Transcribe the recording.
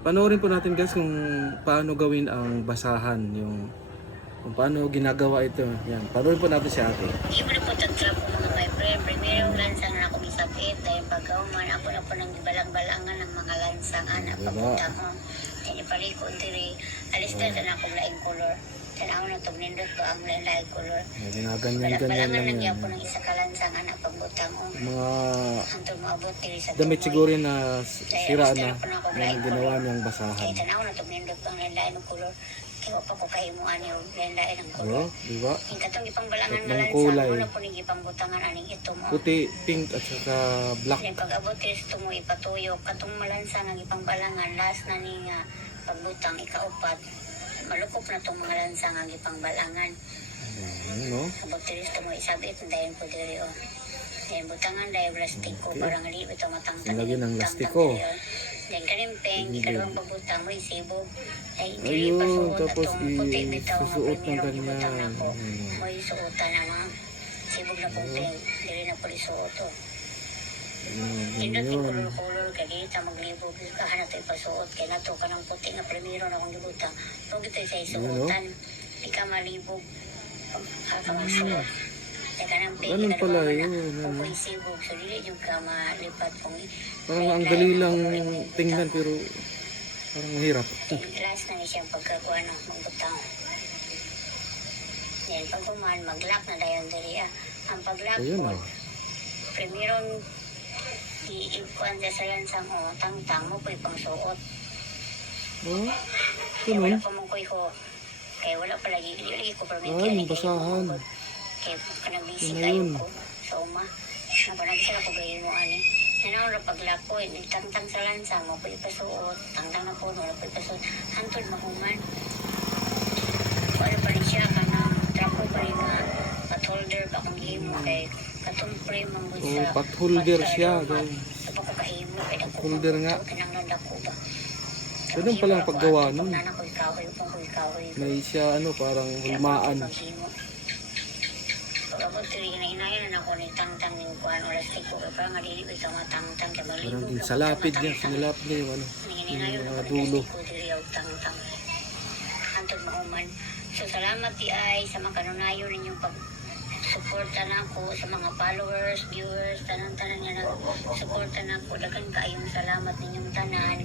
panoorin po natin guys kung paano gawin ang basahan, yung kung paano ginagawa ito. Yan, panoorin po natin si ate. Hindi mo na po tagtrap ko mga my friend. Primero lansang na ako misapit. Dahil pagkauman, ako na po nang gibalang-balangan ng mga lansangan na papunta mo. Yan ipaliko diri. Alis na ako laing color. Tanaw na itong nindot ko ang laing color. Ginaganyan-ganyan Balangan lang lang yan. po ng isa kalansangan na pagbutang mo. Mga Hantong maabot diri sa damit tumoy. siguro na sira na Dahil yung ginawa niyang Kaya basahan. tanaw na itong nindot ko ang laing color. Kaya pa ko kahimuan yung laing ng color. Oh, di ba? Yung katong ipangbalangan Tatlong na lang kulay. sa una po nang ipangbutangan aning ito mo. Puti, pink at saka black. Then pag-abot is ito mo ipatuyok, katong malansa ng ipangbalangan, last na ni nga pagbutang ikaupat, malukop na itong mga lansa ng ipangbalangan. No? Abot is ito mo isabit, dayon po diri o. Then butangan dahil plastiko, Okay. parang hindi ito matangtang. Lagyan ng plastiko. Then kanimpeng, ikalawang pagbutang mo isibog. Ay, hindi Ayun, ipasuot tapos atong puti bitaw nga isusuot ng primerong ibutang ganyan. ako. Mo isuotan na mga sibog na puting, dili na po isuot o. Indot yung Yun. color-color ka dito maglibog kahan na ito ipasuot kaya nato ka ng puti nga primero na kong libutang huwag ito sa isuotan di ka malibog ka masuot teka nang pili Ganun ka pala naman yun, na ano. kung ko'y sibog so dili yung ka malipat kung Parang ang dali lang tingnan pero parang mahirap. last na niya siyang pagkakuha ng magbutang yan pag kumahan mag-lock na dayon dali ang pag-lock Ayun po oh. primerong iikuan sa lansang o tangtang mo po ipang suot. Oh, Kaya wala ganun. pa mong kuy ho. Kaya wala pa lagi. Lagi ko permit. Ah, yung basahan. Kaya kanang busy Yun na kayo yun. ko. Sa uma. Napanag sila ko gayon mo ani. Nanaw na paglapo. Tangtang sa lansang mo po ipasuot. Tangtang na po. Wala po ipasuot. Hantod mahuman. Wala pa rin siya. Kanang trapo pa rin nga. Pat holder ba kung himo kay katong frame ang Oh, sa pat holder siya. Guys. sa pagkakahimo kay dako Holder nga. kanang nandako ba. Ganun pala ang paggawa nun. Kahoy. May siya ano parang hulmaan. Pag-abot tiri na inayan na ako ni tangtang ng kuan oras tiko kay parang dili ko sa matangtang kay Parang malibog. din sa lapid niya. Sinalapid niya yung ano. Ninginayon yung na mga ko dulo. tiko diri og tangtang. Antod mahuman. So salamat ti ay sa mga kanunayon ninyong pag suporta na ako sa mga followers, viewers, tanan-tanan nga nag-suporta na ako. Dagan kaayong salamat ninyong tanan.